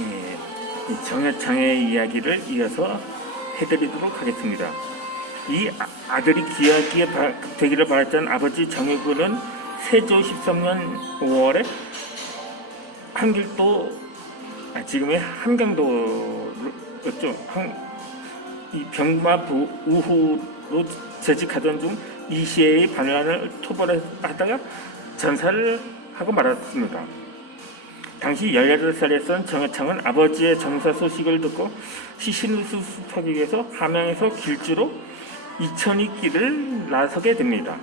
이 정여창의 이야기를 이어서 해드리도록 하겠습니다. 이 아들이 귀하게 되기를 바랐던 아버지 정유군은 세조 13년 5월에 한길도, 지금의 함경도였죠. 이 병마부 우후로 재직하던 중 이시해의 반란을 토벌하다가 전사를 하고 말았습니다. 당시 18살이었던 정여창은 아버지의 정사 소식을 듣고 시신을 수습하기 위해서 함양에서 길주로 이천이 길을 나서게 됩니다.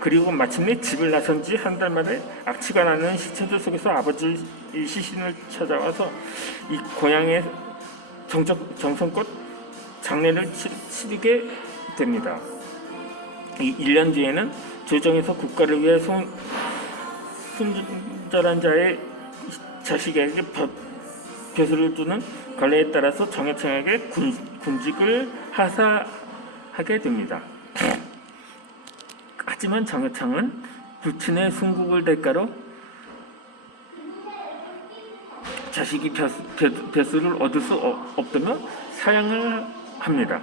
그리고 마침내 집을 나선 지 한 달 만에 악취가 나는 시체들 속에서 아버지 시신을 찾아와서 이 고향의 정성껏 장례를 치르게 됩니다. 이 1년 뒤에는 조정에서 국가를 위해 순절한 자의 자식에게 벼슬을 주는 관례에 따라서 정여창에게 군직을 하사하게 됩니다. 하지만 정여창은 부친의 순국을 대가로 자식이 벼슬을 얻을 수 없다며 사양을 합니다.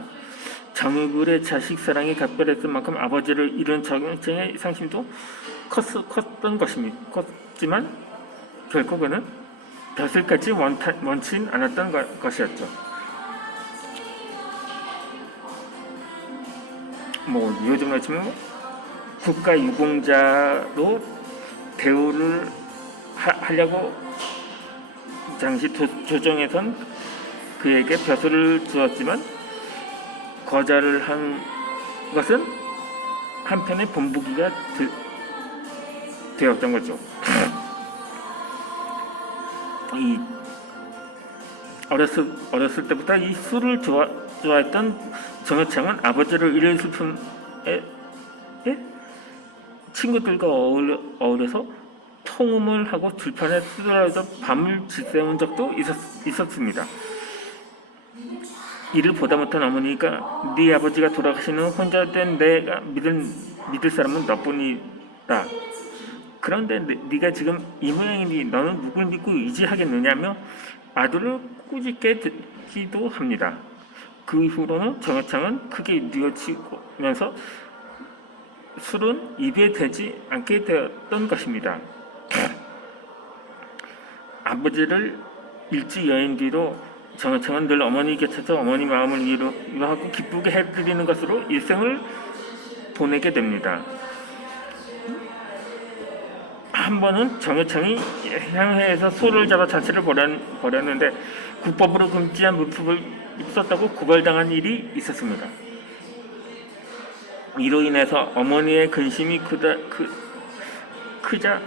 정유굴의 자식 사랑이 각별했을 만큼 아버지를 잃은 정여창의 상심도 컸던 컸지만 결코 그는 벼슬까지 원치 않았던 것이었죠. 요즘으로 치면 국가유공자로 대우를 하려고 당시 조정에선 그에게 벼슬을 주었지만 거절을 한 것은 한편의 본보기가 되었던 거죠. 어렸을 때부터 이 술을 좋아했던 정여창은 아버지를 잃은 슬픔에 친구들과 어울려서 통음을 하고 들판에 쓰러져 밤을 지새운 적도 있었습니다. 이를 보다 못한 어머니가 네 아버지가 돌아가신 후 혼자 된 내가 믿을 사람은 너뿐이다. 그런데 네가 지금 이 모양이니 너는 누굴 믿고 의지하겠느냐며 아들을 꾸짖게 되기도 합니다. 그 이후로는 정여창은 크게 뉘우치면서 술은 입에 대지 않게 되었던 것입니다. 아버지를 일찍 여인 뒤로 정여창은 늘 어머니 곁에서 어머니 마음을 위로하고 기쁘게 해드리는 것으로 일생을 보내게 됩니다. 한 번은 정여창이 향해에서 소를 잡아 자취를 벌였는데 국법으로 금지한 물품을 입었다고 고발당한 일이 있었습니다. 이로 인해서 어머니의 근심이 크자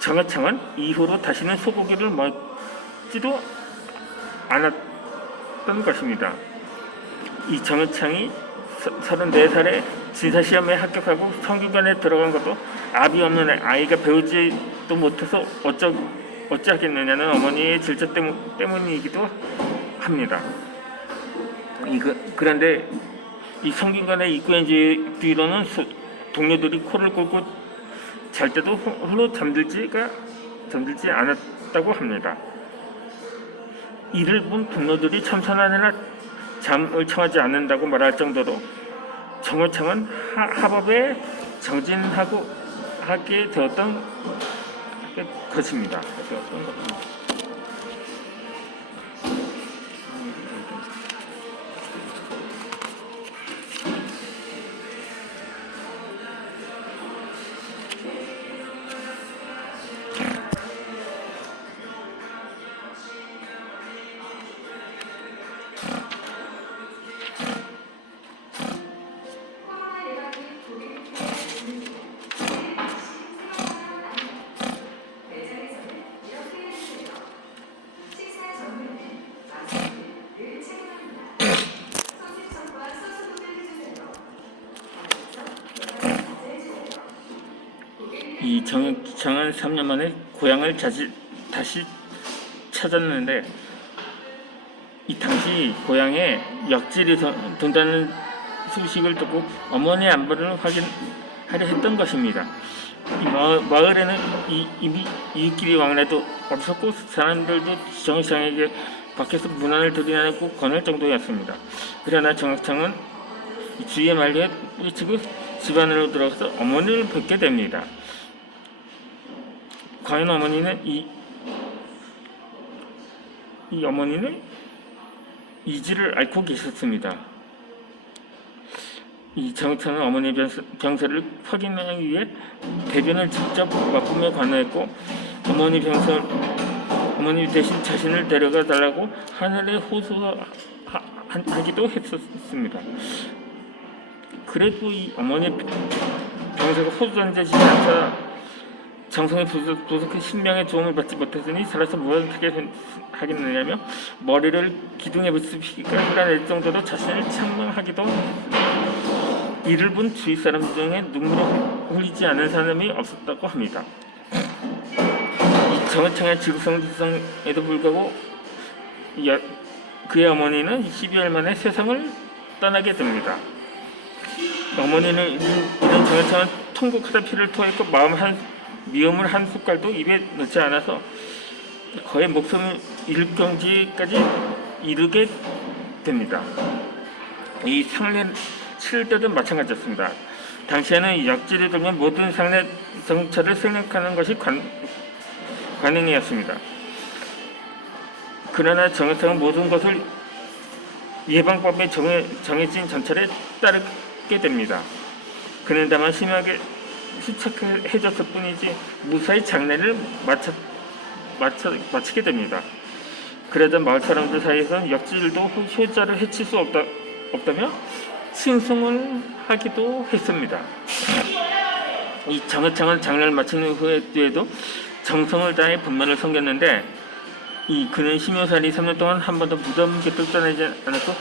정여창은 이후로 다시는 소고기를 먹지도 않았던 것입니다. 이 정여창이 34살에 진사시험에 합격하고 성균관에 들어간 것도 아비 없는 아이가 배우지도 못해서 어찌하겠느냐는 어머니의 질투 때문이기도 합니다. 그런데 이 성균관에 입구한 뒤로는 동료들이 코를 골고 잘 때도 홀로 잠들지 않았다고 합니다. 이를 본 동료들이 참선하느라 잠을 청하지 않는다고 말할 정도로 정여창은 합업에 정진하게 되었던 것입니다. 이 정여창은 3년 만에 고향을 다시 찾았는데 이 당시 고향에 역질이 돈다는 소식을 듣고 어머니의 안부를 확인하려 했던 것입니다. 마을에는 이미 이웃끼리 왕래도 없었고 사람들도 정창에게 밖에서 문안을 들이나고 권할 정도였습니다. 그러나 정창은 주위의 말에 뿌리치고 집 안으로 들어가서 어머니를 뵙게 됩니다. 과연 어머니는 이 어머니는 이지를 앓고 계셨습니다. 이 정창은 어머니의 병세를 확인하기 위해 대변을 직접 맛보며 관하였고 어머니 대신 자신을 데려가 달라고 하늘에 호소하기도 했었습니다. 그래도 이 어머니 병세가 호소한되지 않자 정성이 부족해 신명의 도움을 받지 못했으니 살아서 무엇을 하겠느냐며 머리를 기둥에 붙이기가 흘러낼 정도로 자신을 책망하기도 이를 본 주위 사람 중에 눈물을 흘리지 않은 사람이 없었다고 합니다. 이 정창의 지구성에도 불구하고 그의 어머니는 12월 만에 세상을 떠나게 됩니다. 어머니는 이런 정창은 통곡하다 피를 토했고 미움을 한 숟갈도 입에 넣지 않아서 거의 목숨을 잃을 경지까지 이르게 됩니다. 이 상례 치를 때도 마찬가지였습니다. 당시에는 약지를 들면 모든 상례 정차를 생략하는 것이 관행이었습니다. 그러나 정창은 모든 것을 예방법에 정해진 전철에 따르게 됩니다. 그는 다만 심하게 수척해졌을 뿐이지 무사히 장례를 마치게 됩니다. 그러자 마을 사람들 사이에서는 역질도 효자를 해칠 수 없다며 칭송을 하기도 했습니다. 이 정창은 장례를 마친 후에도 정성을 다해 분만을 섬겼는데 그는 심효살이 3년 동안 한 번도 무덤 곁을 떠나지 않았고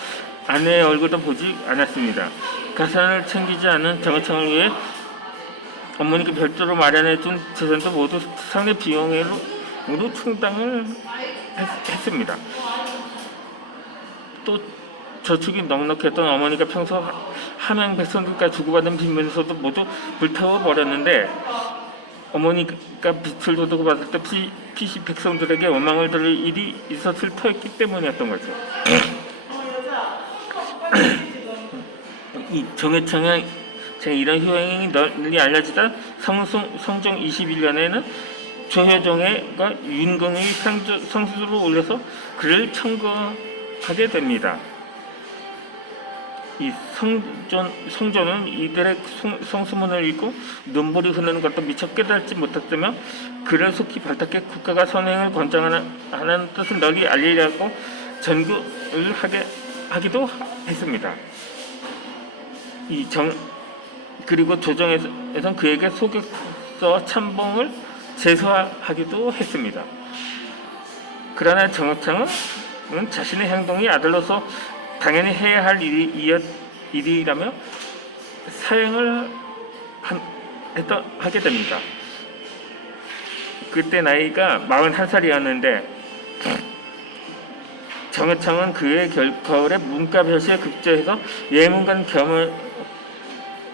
아내의 얼굴도 보지 않았습니다. 가산을 챙기지 않은 정창을 위해 어머니께 별도로 마련해준 재산도 모두 상례 비용으로 충당을 했습니다. 또 저축이 넉넉했던 어머니가 평소 함양 백성들과 주고받은 빈면서도 모두 불태워 버렸는데 어머니가 빛을 도둑 받을 때 피시 백성들에게 원망을 들을 일이 있었을 터였기 때문이었던 거죠. 이 정해창의 이런 효행이 널리 알려지다 성종 21년에는 조효종과 윤건이 성수를 올려서 그를 청거하게 됩니다. 이 성조는 이들의 성수문을 읽고 눈물이 흐르는 것도 미처 깨닫지 못했으며 그를 속히 발탁해 국가가 선행을 권장하는 뜻을 널리 알리려고 전교를 하기도 했습니다. 그리고 조정에선 그에게 소격서와 참봉을 제소하기도 했습니다. 그러나 정창은 자신의 행동이 아들로서 당연히 해야 할 일이라며 사형을 하게 됩니다. 그때 나이가 41살이었는데 정창은 그의 겨울에 문과별시에 급제해서 예문관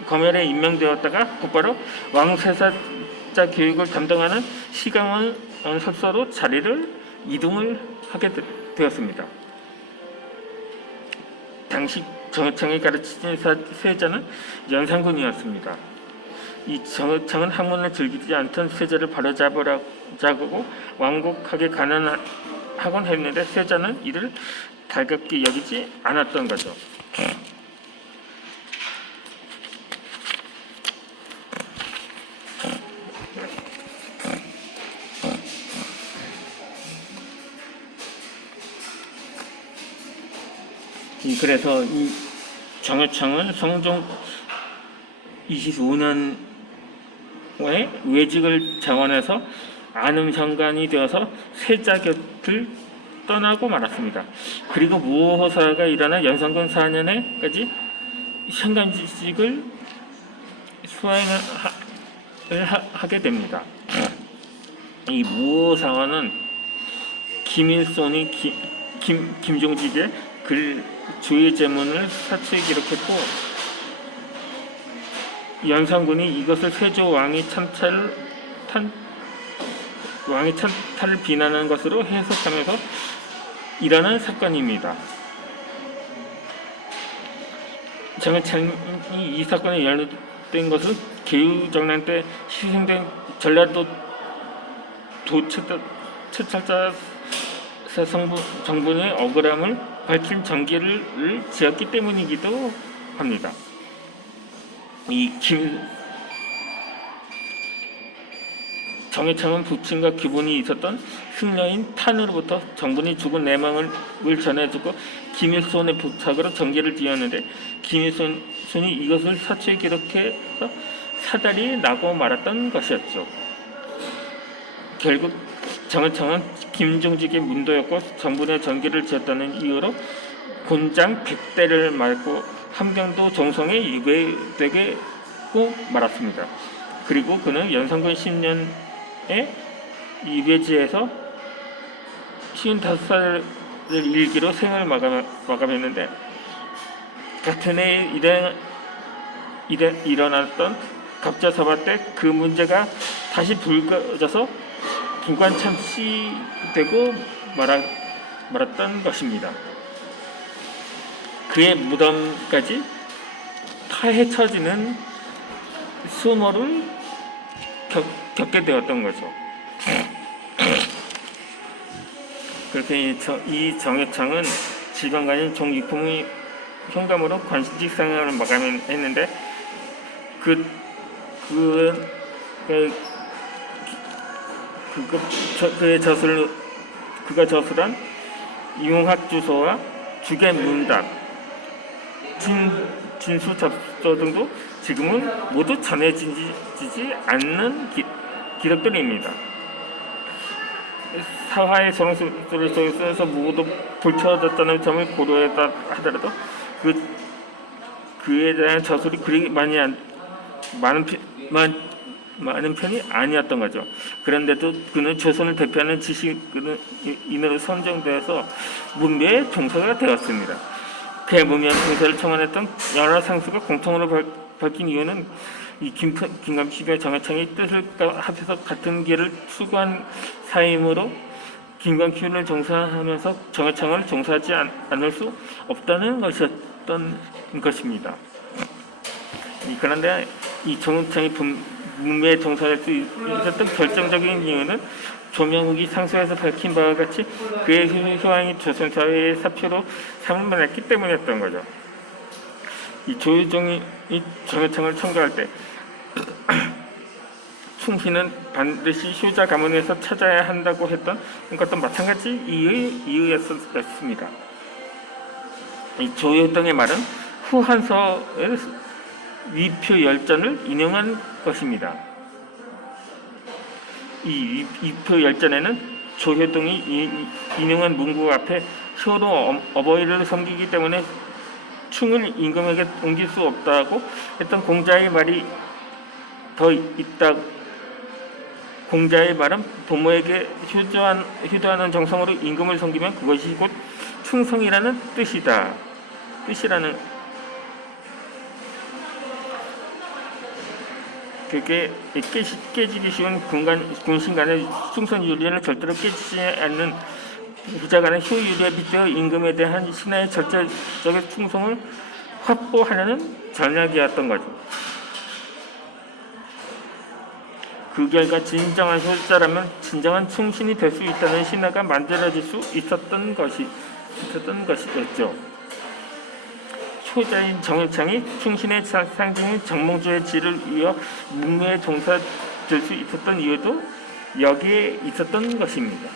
검열에 임명되었다가 곧바로 왕세사자 교육을 담당하는 시강원 설서로 자리를 이동을 하게 되었습니다. 당시 정창이 가르치는 세자는 연산군이었습니다. 이 정창은 학문을 즐기지 않던 세자를 바로잡으고 완곡하게 가난하곤 했는데 세자는 이를 달갑게 여기지 않았던 거죠. 그래서 이 정해창은 성종 25년에 외직을 장원해서 안음상관이 되어서 세자 곁을 떠나고 말았습니다. 그리고 무호사가 일어나 연산군 4년에까지 현감직을 수행을 하게 됩니다. 이 무호사화는 김일손이 김종직의 글 주의 제문을 사초에 기록했고 연산군이 이것을 세조 왕이 왕의 찬탈을 비난하는 것으로 해석하면서 일어난 사건입니다. 정해창이 이 사건에 연루된 것은 개유정난 때 희생된 전라도 도채찰자 정분의 억울함을 밝힌 전기를 지었기 때문이기도 합니다. 정해창은 부친과 기본이 있었던 승려인 탄으로부터 정분이 죽은 내망을 전해주고 김일손의 부탁으로 전기를 지었는데 김일손이 이것을 사초에 기록해서 사달이 나고 말았던 것이었죠. 결국 정해창은 김종직의 문도였고 정분의 전기를 지었다는 이유로 곤장 100대를 맞고 함경도 종성에 유배되고 말았습니다. 그리고 그는 연산군 10년에 유배지에서 55살을 일기로 생을 마감했는데 같은 해에 일어났던 갑자사바 때 그 문제가 다시 불거져서 김관참씨되고 말았던 것입니다. 그의 무덤까지 파헤쳐지는 수모를 겪게 되었던 거죠. 그렇게 이 정해창은 지방관인 종익품의 현감으로 관신직 생활을 마감했는데 그가 저술한 융학 주소와 주계 문답, 진수 접서 등도 지금은 모두 전해지지 않는 기록들입니다. 사화의 소설 속에서 모두 불쳐졌다는 점을 고려했다 하더라도 그에 대한 저술이 그리 많은 편이 아니었던 거죠. 그런데도 그는 조선을 대표하는 지식인으로 선정되어서 문배의 종사가 되었습니다. 그의 문명 종사를 청원했던 여러 상수가 공통으로 밝힌 이유는 이 김감씨와 정해창의 뜻을 합해서 같은 길을 추구한 사이므로 김광키를 종사하면서 정해창을 종사하지 않을 수 없다는 것이었던 것입니다. 그런데 이 정해창이 문매에 종사할 수 있었던 결정적인 이유는 조명욱이 상소에서 밝힌 바와 같이 그의 효황이 조선사회의 사표로 삼을만했기 때문이었던 거죠. 이 조유종이 이 정해창을 청구할 때 충신은 반드시 효자 가문에서 찾아야 한다고 했던 것도 마찬가지 이유였습니다. 이 조효동의 말은 후한서의 위표 열전을 인용한 것입니다. 이 위표 열전에는 조효동이 인용한 문구 앞에 효로 어버이를 섬기기 때문에 충을 임금에게 옮길 수 없다고 했던 공자의 말이 더 있다. 공자의 말은 부모에게 효도하는 정성으로 임금을 섬기면 그것이 곧 충성이라는 뜻이라는 그게 깨지기 쉬운 군신 간의 충성 윤리를 절대로 깨지지 않는 부자 간의 효율에 빗대어 임금에 대한 신하의 절대적인 충성을 확보하려는 전략이었던 거죠. 그 결과 진정한 효자라면 진정한 충신이 될 수 있다는 신화가 만들어질 수 있었던 것이었죠. 효자인 정해창이 충신의 상징인 정몽주의 지를 이어 문무에 종사될 수 있었던 이유도 여기에 있었던 것입니다.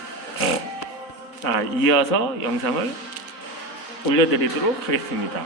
이어서 영상을 올려드리도록 하겠습니다.